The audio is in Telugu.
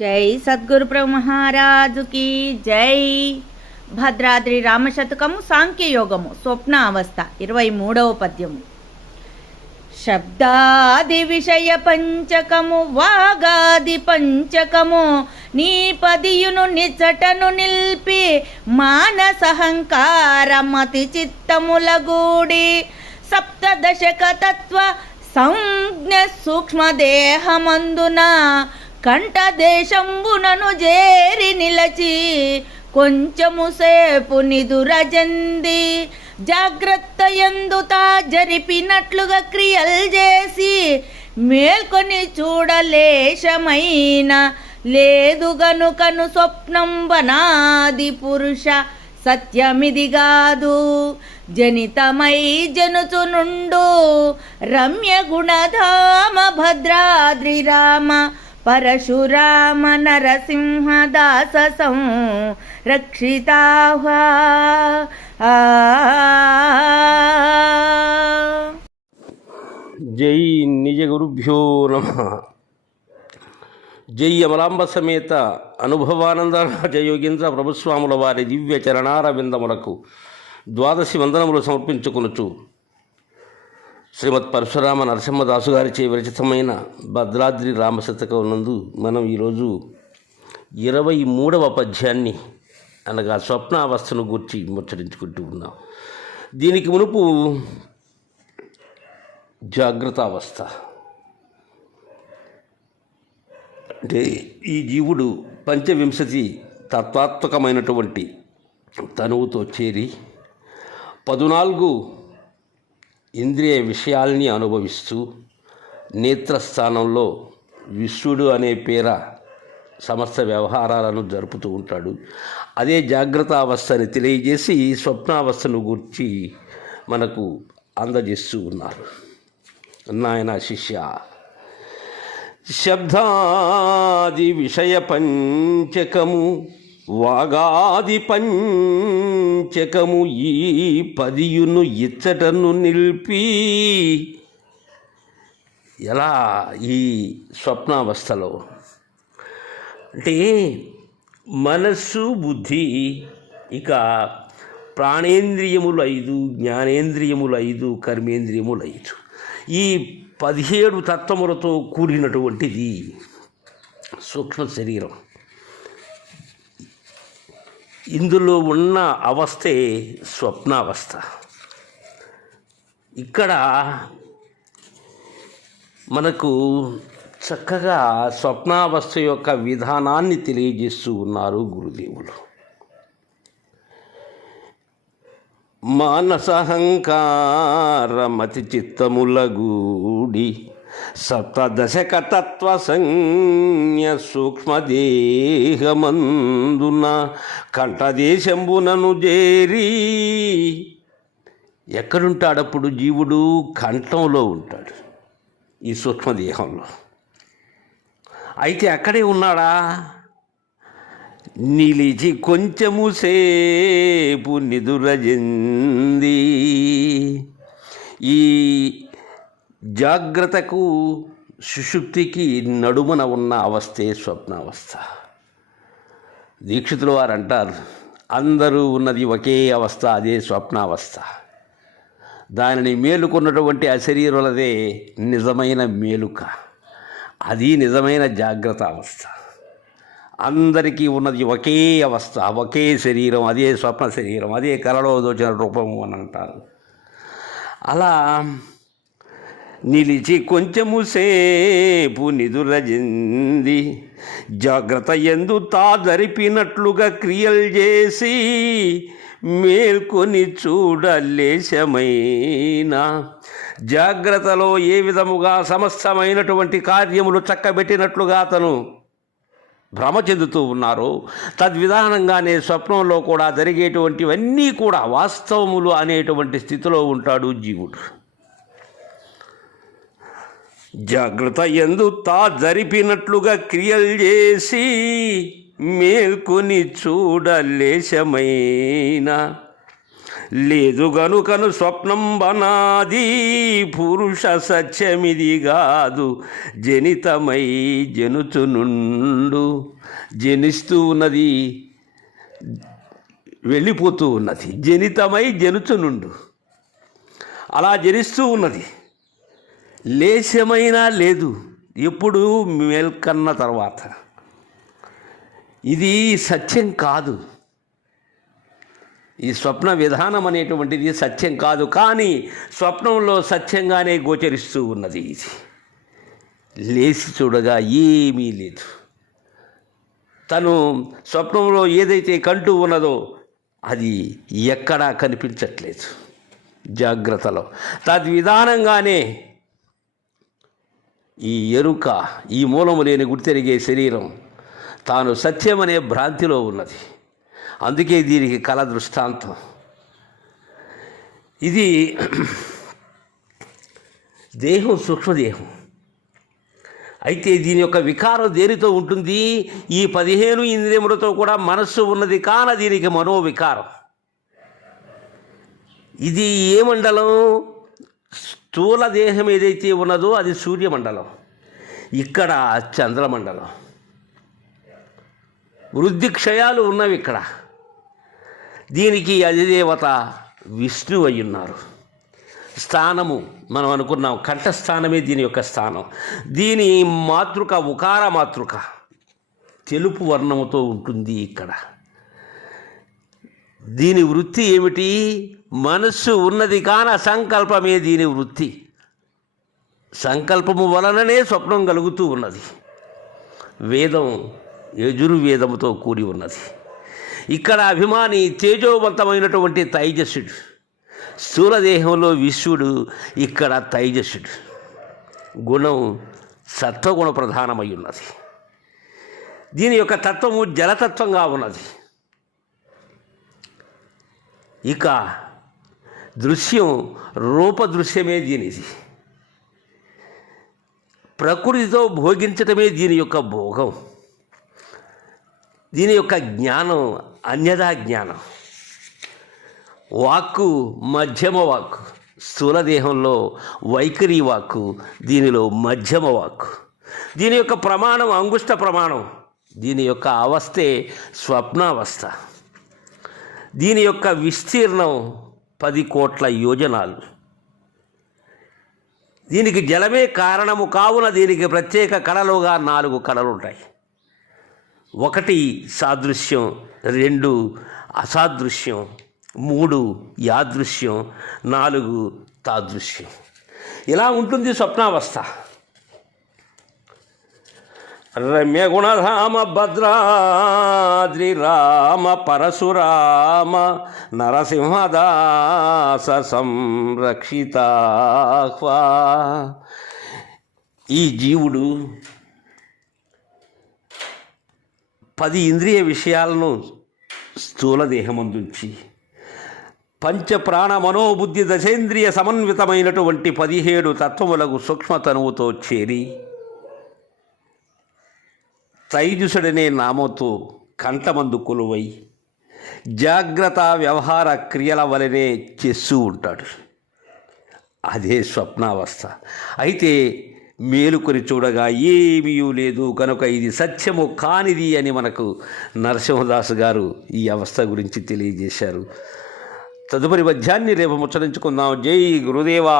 జై సద్గురు మహారాజుకి జై. భద్రాద్రి రామశతకము సాంఖ్యయోగము స్వప్న అవస్థ ఇరవై మూడవ పద్యము. శబ్దాది విషయ పంచకము వాగాది పంచకము నీ పదియును నిచటను నిల్పి మానసహంకారమతి చిత్తములగూడి సప్తదశక తత్వ సంజ్ఞ సూక్ష్మదేహమందున కంఠదేశంబునను జేరి నిలచి కొంచెము సేపు నిదురజంది జాగ్రత్త ఎందుతా జరిపినట్లుగా క్రియలు చేసి మేల్కొని చూడలేశమైన లేదు గనుకను స్వప్నం వనాది పురుష సత్యమిది కాదు జనితమై జనుచు నుండు రమ్య గుణధామ భద్రాద్రి రామ పరశురామ నరసింహదాస సం రక్షితాహ జై నిజ గురుభ్యో నమ. జై అమలాంబ సమేత అనుభవానంద రాజయోగేంద్ర ప్రభుస్వాముల వారి దివ్య చరణారవిందములకు ద్వాదశి వందనములు సమర్పించుకొనుచు. శ్రీమద్ పరశురామ నరసింహదాసు గారిచే విరచితమైన భద్రాద్రి రామశతకం నందు మనం ఈరోజు ఇరవై మూడవ పద్యాన్ని అనగా స్వప్నావస్థను గూర్చి ముచ్చరించుకుంటూ ఉన్నాం. దీనికి మునుపు జాగ్రత్తావస్థ. అంటే ఈ జీవుడు పంచవింశతి తత్వాత్మకమైనటువంటి తనువుతో చేరి పదునాలుగు ఇంద్రియ విషయాల్ని అనుభవిస్తూ నేత్రస్థానంలో విశ్వడు అనే పేర సమస్త వ్యవహారాలను జరుపుతూ ఉంటాడు. అదే జాగ్రత్త అవస్థని తెలియజేసి స్వప్నావస్థను గురించి మనకు అందజేస్తూ ఉన్నారు. నాయన శిష్య శబ్దాది విషయ పంచకము వాగాది పంచకము ఈ పదియును ఇచ్చటను నిలిపి ఎలా ఈ స్వప్నావస్థలో? అంటే మనస్సు బుద్ధి ఇక ప్రాణేంద్రియములు ఐదు జ్ఞానేంద్రియములు ఐదు కర్మేంద్రియములు ఐదు. ఈ పదిహేడు తత్వములతో కూడినటువంటిది సూక్ష్మ శరీరం. ఇందులో ఉన్న అవస్థే స్వప్నావస్థ. ఇక్కడ మనకు చక్కగా స్వప్నావస్థ యొక్క విధానాన్ని తెలియజేస్తూ ఉన్నారు గురుదేవులు. మానసహంకారమతి చిత్తములగూడి సప్తదశకతత్వ సంజ్ఞ సూక్ష్మదేహమందున కంఠదేశంబునను చేరి ఎక్కడుంటాడప్పుడు జీవుడు? కంఠంలో ఉంటాడు ఈ సూక్ష్మదేహంలో. అయితే అక్కడే ఉన్నాడా? నిలిచి కొంచెము సేపు నిదురజింది. ఈ జాగ్రత్తకు సుషుప్తికి నడుమన ఉన్న అవస్థే స్వప్నావస్థ. దీక్షితుల వారు అంటారు అందరూ ఉన్నది ఒకే అవస్థ అదే స్వప్నావస్థ. దానిని మేలుకున్నటువంటి అశరీరులదే నిజమైన మేలుక. అది నిజమైన జాగ్రత్త అవస్థ అందరికీ ఉన్నది ఒకే అవస్థ ఒకే శరీరం అదే స్వప్న శరీరం అదే కలలో దోచిన రూపము అని అంటారు. అలా నిలిచి కొంచెము సేపు నిదురజింది. జాగ్రత్త ఎందు తా జరిపినట్లుగా క్రియలు చేసి మేల్కొని చూడలేశమైనా. జాగ్రత్తలో ఏ విధముగా సమస్తమైనటువంటి కార్యములు చక్కబెట్టినట్లుగా అతను భ్రమ చెందుతూ ఉన్నారు తద్విధానంగానే స్వప్నంలో కూడా జరిగేటువంటివన్నీ కూడా వాస్తవములు అనేటువంటి స్థితిలో ఉంటాడు జీవుడు. జాగ్రత్త ఎందు తా జరిపినట్లుగా క్రియలు చేసి మేల్కొని చూడలేశమైనా. లేదు గనుకను స్వప్నం బనాది పురుష సత్యమిది కాదు జనితమై జనుచునుండు. జనిస్తూ ఉన్నది వెళ్ళిపోతూ ఉన్నది జనితమై జనుచునుండు. అలా జనిస్తూ ఉన్నది. లేశమైనా లేదు. ఎప్పుడు మేల్కన్న తర్వాత. ఇది సత్యం కాదు. ఈ స్వప్న విధానం అనేటువంటిది సత్యం కాదు. కానీ స్వప్నంలో సత్యంగానే గోచరిస్తూ ఉన్నది ఇది. లేచి చూడగా ఏమీ లేదు. తను స్వప్నంలో ఏదైతే కంటూ ఉన్నదో అది ఎక్కడా కనిపించట్లేదు. జాగ్రత్తలో. తద్విధానంగానే ఈ ఎరుక ఈ మూలము లేని గుర్తెరిగే శరీరం తాను సత్యమనే భ్రాంతిలో ఉన్నది. అందుకే దీనికి కళ దృష్టాంతం. ఇది దేహం సూక్ష్మదేహం. అయితే దీని యొక్క వికారం దేనితో ఉంటుంది? ఈ పదిహేను ఇంద్రియములతో కూడా మనస్సు ఉన్నది కాన దీనికి మనోవికారం. ఇది ఏ మండలం? స్థూల దేహం ఏదైతే ఉన్నదో అది సూర్యమండలం. ఇక్కడ చంద్రమండలం. వృద్ధి క్షయాలు ఉన్నవి ఇక్కడ. దీనికి అధిదేవత విష్ణువు అయి ఉన్నారు. స్థానము మనం అనుకున్నాం కంఠస్థానమే దీని యొక్క స్థానం. దీని మాతృక ఉకార మాతృక. తెలుపు వర్ణముతో ఉంటుంది ఇక్కడ. దీని వృత్తి ఏమిటి? మనస్సు ఉన్నది కాన సంకల్పమే దీని వృత్తి. సంకల్పము వలననే స్వప్నం కలుగుతూ ఉన్నది. వేదం యజుర్వేదముతో కూడి ఉన్నది. ఇక్కడ అభిమాని తేజోవంతమైనటువంటి తైజస్సుడు స్థూలదేహంలో విశ్వడు ఇక్కడ తైజస్సుడు. గుణం సత్వగుణ ప్రధానమై ఉన్నది. దీని యొక్క తత్వము జలతత్వంగా ఉన్నది. ఇక దృశ్యం రూపదృశ్యమే దీనిది. ప్రకృతితో భోగించటమే దీని యొక్క భోగం. దీని యొక్క జ్ఞానం అన్యదా జ్ఞానం. వాక్కు మధ్యమ వాక్కు స్థూల దేహంలో వైఖరి వాక్కు దీనిలో మధ్యమ వాక్కు. దీని యొక్క ప్రమాణం అంగుష్ట ప్రమాణం. దీని యొక్క అవస్థే స్వప్నావస్థ. దీని యొక్క విస్తీర్ణం పది కోట్ల యోజనాలు. దీనికి జలమే కారణము కావున దీనికి ప్రత్యేక కళలుగా నాలుగు కళలు ఉంటాయి ఒకటి సాదృశ్యం రెండు అసాదృశ్యం మూడు యాదృశ్యం నాలుగు తాదృశ్యం. ఇలా ఉంటుంది స్వప్నావస్థ. రమ్య గుణధామ భద్రాద్రి రామ పరశురామ నరసింహదాస సంరక్షితాహ్వా ఈ జీవుడు పది ఇంద్రియ విషయాలను స్థూల దేహమందుంచి పంచ ప్రాణ మనోబుద్ధి దశేంద్రియ సమన్వితమైనటువంటి పదిహేడు తత్వములకు సూక్ష్మతనువుతో చేరి తైజుసుడనే నామతో కంఠమందు కొలువై జాగ్రత్త వ్యవహార క్రియల వలనే చేస్తూ ఉంటాడు. అదే స్వప్నావస్థ. అయితే మేలుకొని చూడగా ఏమీ లేదు. కనుక ఇది సత్యము కానిది అని మనకు నరసింహదాస్ గారు ఈ అవస్థ గురించి తెలియజేశారు. తదుపరి పద్యాన్ని రేపు ముచ్చరించుకుందాం. జై గురుదేవా!